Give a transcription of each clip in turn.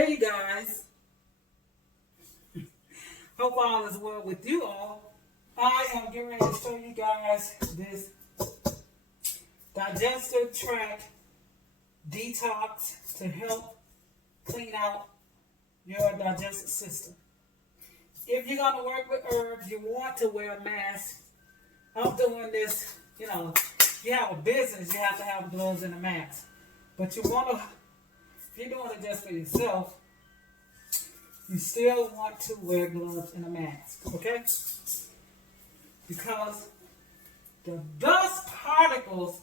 Hey guys, hope all is well with you all. I am getting ready to show you guys this digestive tract detox to help clean out your digestive system. If you're going to work with herbs, you want to wear a mask. I'm doing this, if you have a business, you have to have gloves and a mask. But you want to, if you're doing it just for yourself, you still want to wear gloves and a mask, okay? Because the dust particles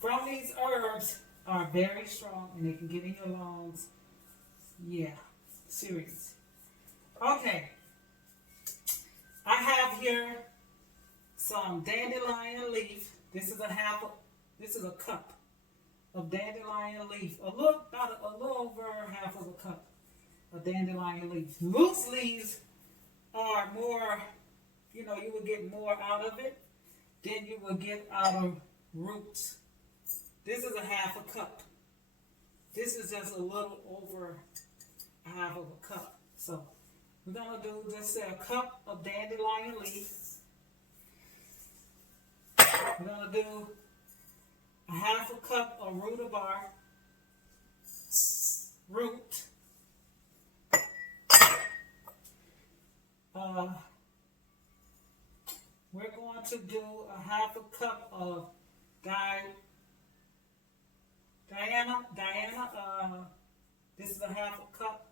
from these herbs are very strong and they can get in your lungs. Yeah, serious. Okay, I have here some dandelion leaf. This is a cup of dandelion leaf. A little over half of a cup of dandelion leaf. Loose leaves are more, you will get more out of it than you will get out of roots. This is a half a cup. This is just a little over a half of a cup. So we're going to do just say a cup of dandelion leaf. We're going to do a half a cup of rutabaga root. We're going to do a half a cup of Diana. This is a half a cup.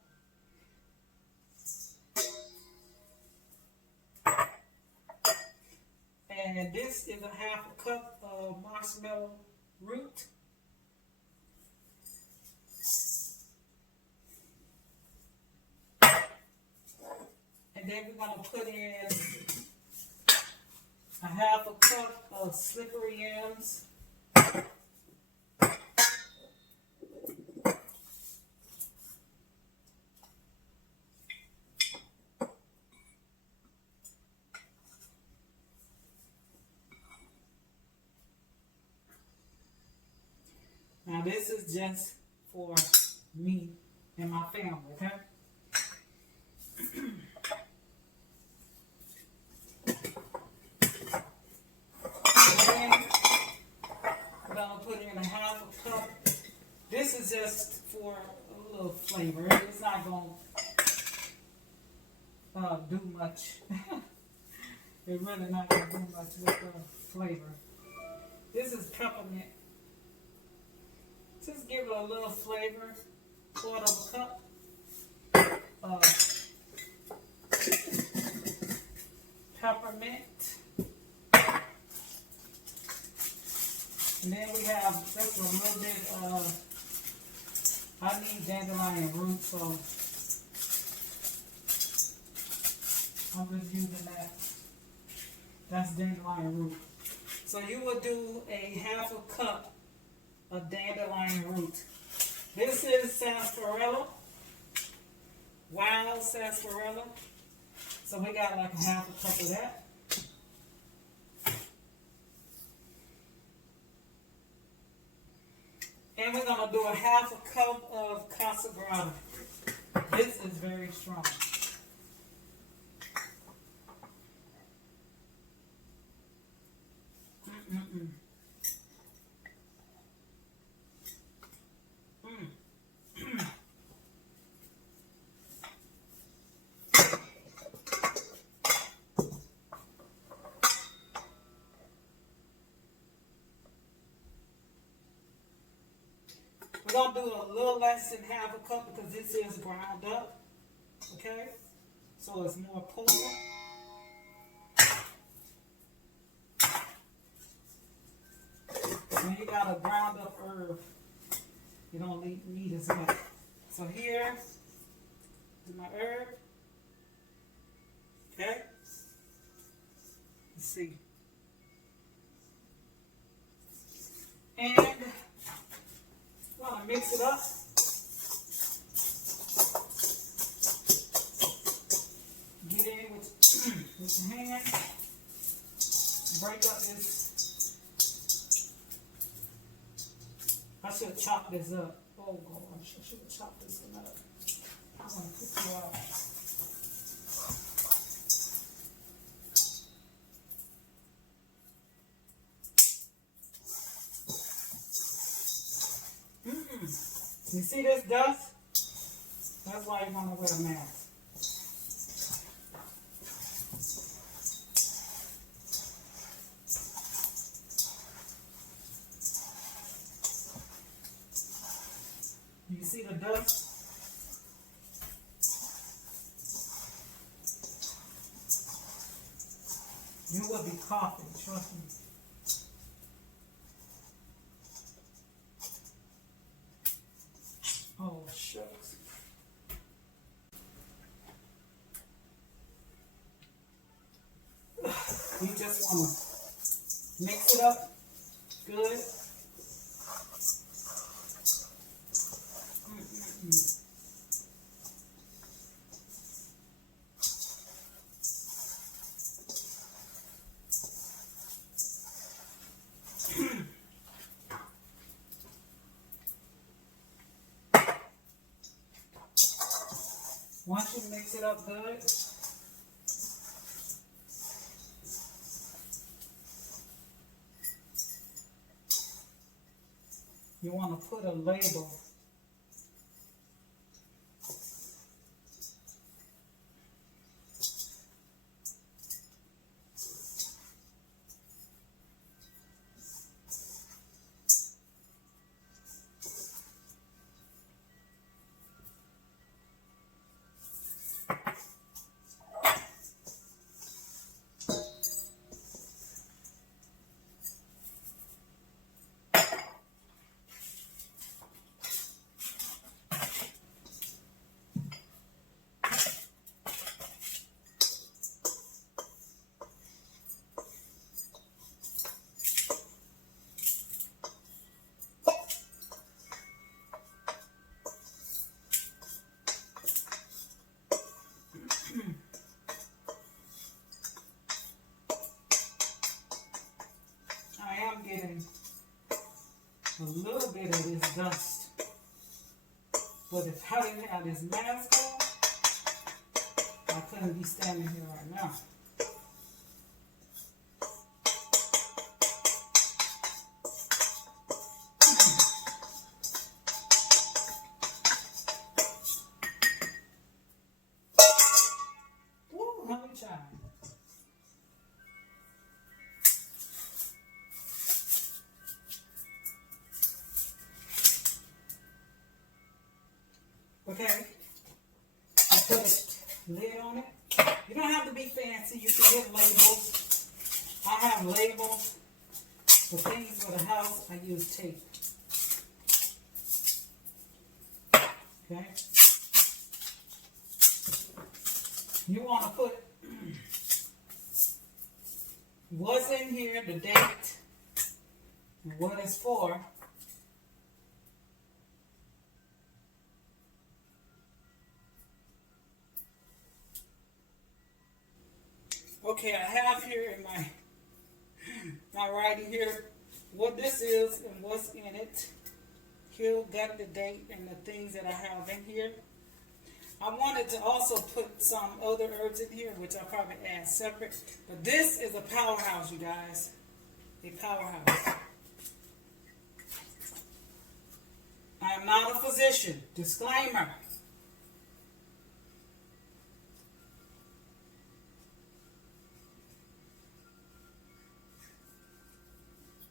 And this is a half a cup of marshmallow root. And then we're going to put in a half a cup of slippery elms. Now this is just for me and my family, okay? This is just for a little flavor. It's not going to do much. It's really not going to do much with the flavor. This is peppermint. Just give it a little flavor. Quarter of a cup of peppermint. And then we have just a little bit of, I need dandelion root, so I'm just using that. That's dandelion root. So you will do a half a cup of dandelion root. This is sarsaparilla, wild sarsaparilla. So we got like a half a cup of that. And we're going to do a half a cup of casagrande. This is very strong. We're going to do a little less than half a cup because this is ground up. Okay? So it's more potent. When you got a ground up herb, you don't need as much. So here is my herb. Okay? Let's see. And mix it up. Get in with your hand. Break up this. I should chop this up. Oh gosh, I should have chopped this one up. I'm going to put you out. You see this dust? That's why you want to wear a mask. You see the dust? You will be coughing, trust me. Oh, shucks. You just want to mix it up good. Once you mix it up good, you want to put a label. I am getting a little bit of this dust, but if I didn't have this mask on, I couldn't be standing here right now. Woo, let me try. Okay, I put a lid on it. You don't have to be fancy. You can get labels. I have labels for things for the house. I use tape. Okay. You want to put what's in here, the date, and what it's for. Okay, I have here in my writing here what this is and what's in it. Here got the date and the things that I have in here. I wanted to also put some other herbs in here, which I'll probably add separate. But this is a powerhouse, you guys. A powerhouse. I am not a physician. Disclaimer.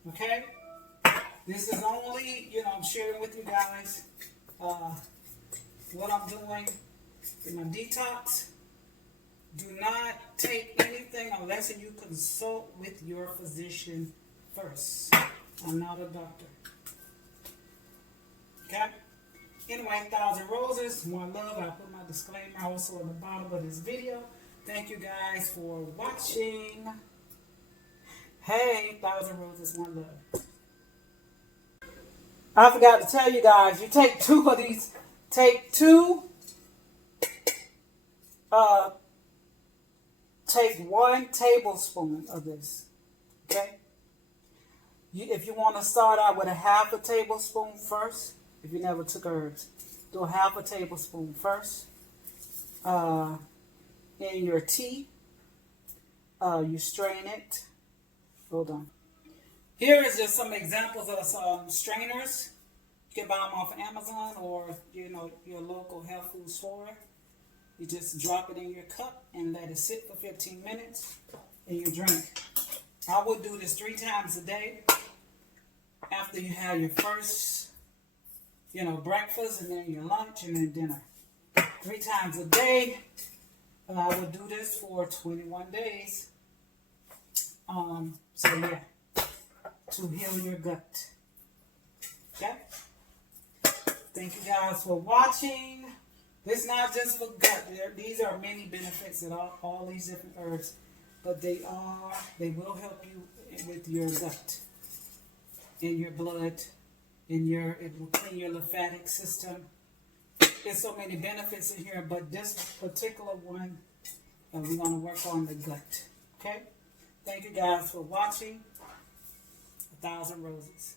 Okay? This is only, I'm sharing with you guys what I'm doing in my detox. Do not take anything unless you consult with your physician first. I'm not a doctor. Okay? Anyway, 1,000 Roses, one love. I put my disclaimer also at the bottom of this video. Thank you guys for watching. Hey, 1,000 Roses, one love. I forgot to tell you guys, you take two of these, take take 1 tablespoon of this, okay? If you want to start out with a ½ tablespoon first, if you never took herbs, do a ½ tablespoon first. in your tea. You strain it. Hold on. Here is just some examples of some strainers. You can buy them off Amazon or your local health food store. You just drop it in your cup and let it sit for 15 minutes and you drink. I would do this 3 times a day after you have your first, breakfast and then your lunch and then dinner. 3 times a day. I would do this for 21 days. So yeah, to heal your gut. Okay? Thank you guys for watching. It's not just for gut. These are many benefits that all these different herbs, but they will help you with your gut, in your blood, it will clean your lymphatic system. There's so many benefits in here, but this particular one, we're going to work on the gut. Okay? Thank you guys for watching. 1,000 roses.